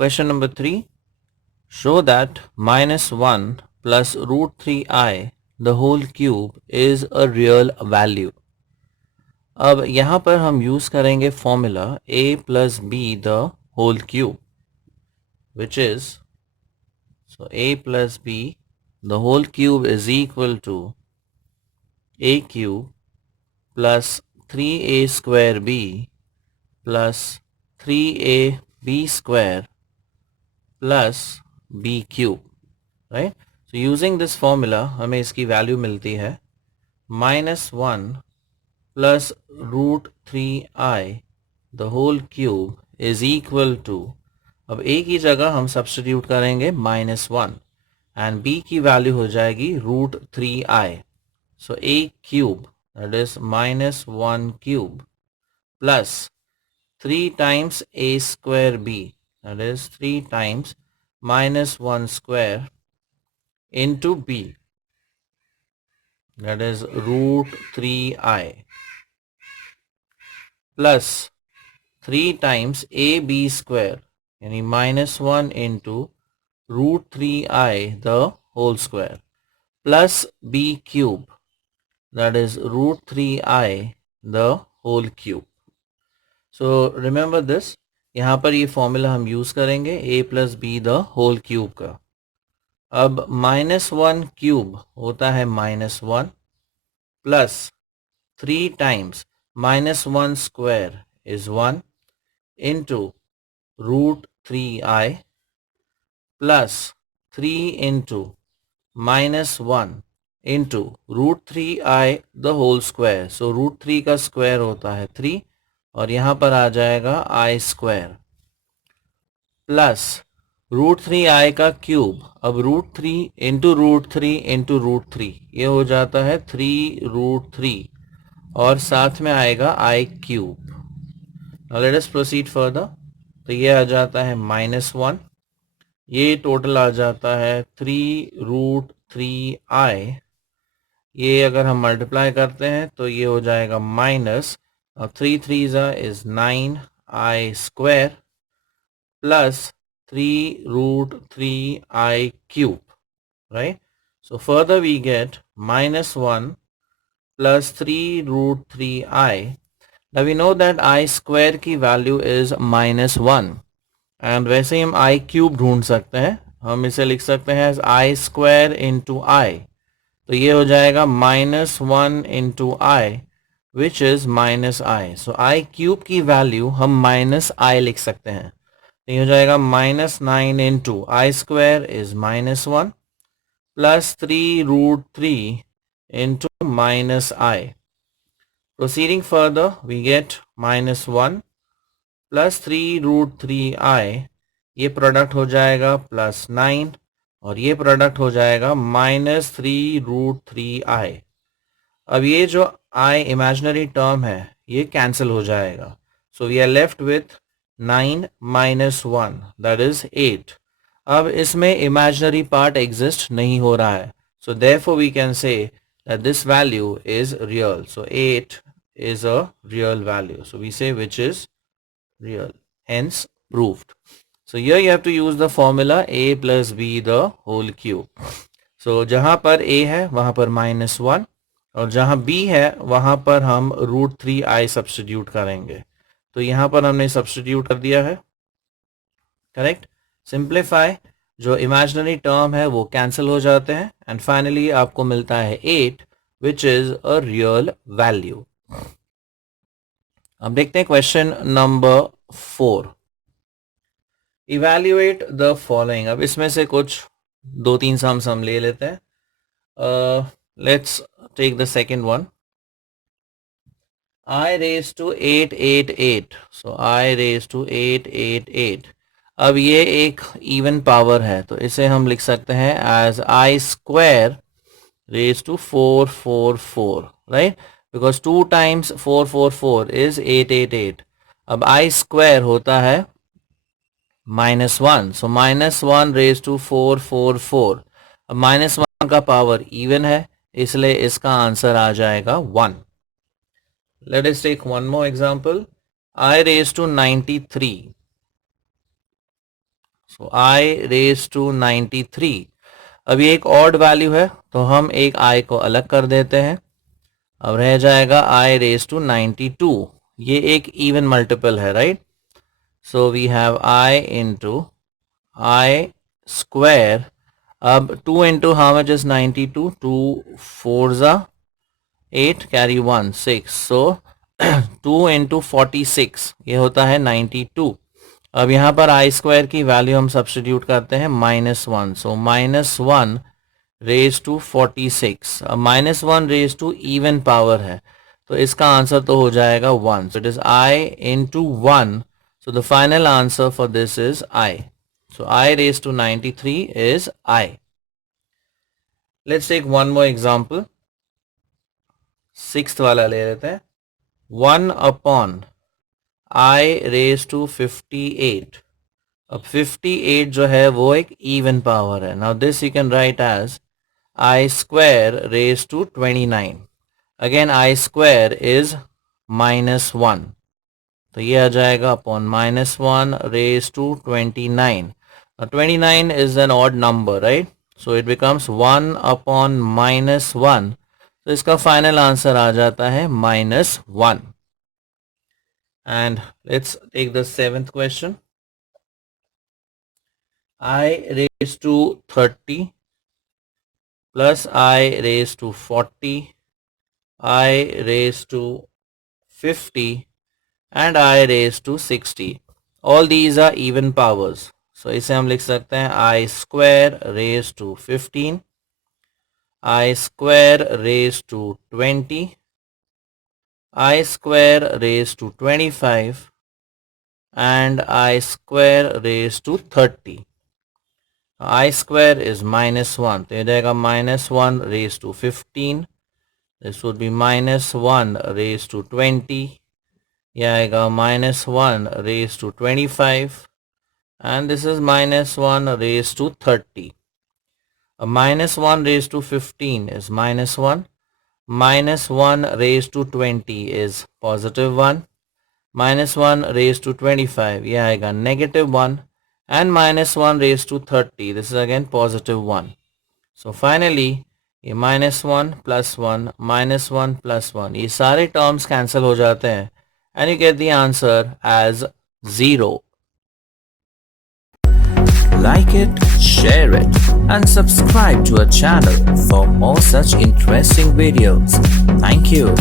Question number 3. Show that -1 plus root 3i the whole cube is a real value. अब यहाँ पर हम use करेंगे formula a plus b the whole cube, which is, so a plus b the whole cube is equal to a cube plus 3a square b plus 3ab square plus b cube, right? So using this formula हमें इसकी value मिलती है -1 plus root 3i the whole cube is equal to, अब a की जगह हम substitute करेंगे -1 and b की वैल्यू हो जाएगी √3i. So a cube, that is -1 cube plus 3 times a square b, that is 3 times -1 square into b, that is √3i, plus 3 times ab square, यानी -1 into √3i the whole square, plus b cube, that is √3i the whole cube. So remember this, यहाँ पर ये formula हम use करेंगे a plus b the whole cube का. अब -1 cube होता है -1 plus 3 times -1 square is 1 into √3i plus 3 into -1 into √3i the whole square. So √3 का स्क्वायर होता है 3 और यहाँ पर आ जाएगा i स्क्वायर प्लस √3i का क्यूब. अब √3 इंटू √3 इंटू √3 ये हो जाता है 3√3 और साथ में आएगा i cube. Now let us proceed further. तो ये आ जाता है -1, ये टोटल आ जाता है 3√3i. ये अगर हम मल्टीप्लाई करते हैं तो ये हो जाएगा minus 3 3s is 9i square plus 3√3i cube, right? So further we get -1 plus 3√3i. Now we know that i square की value is -1 and वैसे ही हम i cube ढूंढ सकते हैं. हम इसे लिख सकते हैं as i square into i. तो ये हो जाएगा -1 into i which is -i. So i cube की value हम -i लिख सकते हैं. तो ये हो जाएगा -9 into I square is -1 plus 3√3 into -i. Proceeding further, we get -1 plus 3√3i. ये प्रोडक्ट हो जाएगा +9 और ये प्रोडक्ट हो जाएगा -3√3i. अब ये जो i इमेजिनरी टर्म है ये कैंसिल हो जाएगा. So we are left with 9 minus 1, that is 8. अब इसमें imaginary part exist नहीं हो रहा है. So therefore we can say that this value is real. So 8 is a real value. So we say which is real. Hence proved. So here you have to use the formula a plus b the whole cube. So जहाँ पर a है वहाँ पर -1 और जहाँ b है वहाँ पर हम √3i सब्स्टिट्यूट करेंगे. तो यहाँ पर हमने सब्स्टिट्यूट कर दिया है. करेक्ट. सिंप्लीफाई, जो इमेजिनरी टर्म है वो कैंसिल हो जाते हैं एंड फाइनली आपको मिलता है 8 which is a real value. अब देखते हैं question number 4. Evaluate the following. अब इसमें से कुछ 2-3 सम्स हम ले लेते हैं. Let's take the second one. I raised to 888. So I raised to 888. अब ये एक इवन पावर है तो इसे हम लिख सकते हैं as I square raised to 444, right? Because 2 times 444 is 888. अब I square होता है -1. So -1 raised to 444. अब -1 का पावर इवन है इसलिए इसका आंसर आ जाएगा 1. Let us take one more example. I raised to 93. So I raise to 93। अब ये एक ऑड वैल्यू है तो हम एक I को अलग कर देते हैं। अब रह जाएगा I रेज टू 92। ये एक इवन मल्टीपल है, right? So we have I into I square. अब 2 इंटू हाउ मच इज 92? 2 4 जा 8, कैरी 1 6, सो 2 इंटू 46 ये होता है 92। अब यहाँ पर आई स्क्वायर की वैल्यू हम सब्स्टिट्यूट करते हैं -1, सो -1 रेज टू 46। अब -1 रेज टू इवन पावर है तो इसका आंसर तो हो जाएगा 1, so it is I into 1, so the final answer for this is I. So I raise to 93 is I. Let's take one more example, 6th वाला ले लेते हैं। 1 अपॉन आई रेज टू 58। अब 58 जो है वो एक इवन पावर है। Now this you can write as I square raise to 29। Again I square is -1, तो ये आ जाएगा upon -1 raise to 29। 29 is an odd number, right? So it becomes 1 upon -1. तो इसका फाइनल आंसर आ जाता है -1. And let's take the 7th question. I raised to 30 plus I raised to 40, I raised to 50 and I raised to 60. All these are even powers. So इसे हम लिख सकते हैं I square raised to 15, I square raised to 20, I square raised to 25 and I square raised to 30. I square is -1, तो ये जाएगा -1 raised to 15. This would be -1 raised to 20. ये आएगा -1 raised to 25 and this is -1 raised to 30. A -1 raised to 15 is -1. -1 raised to 20 is +1. -1 raised to 25 ये आएगा -1 and -1 raised to 30, this is again +1. So finally ये -1 + 1 -1 + 1 ये सारे terms cancel हो जाते हैं and you get the answer as 0. Like it, share it, and subscribe to our channel for more such interesting videos. Thank you.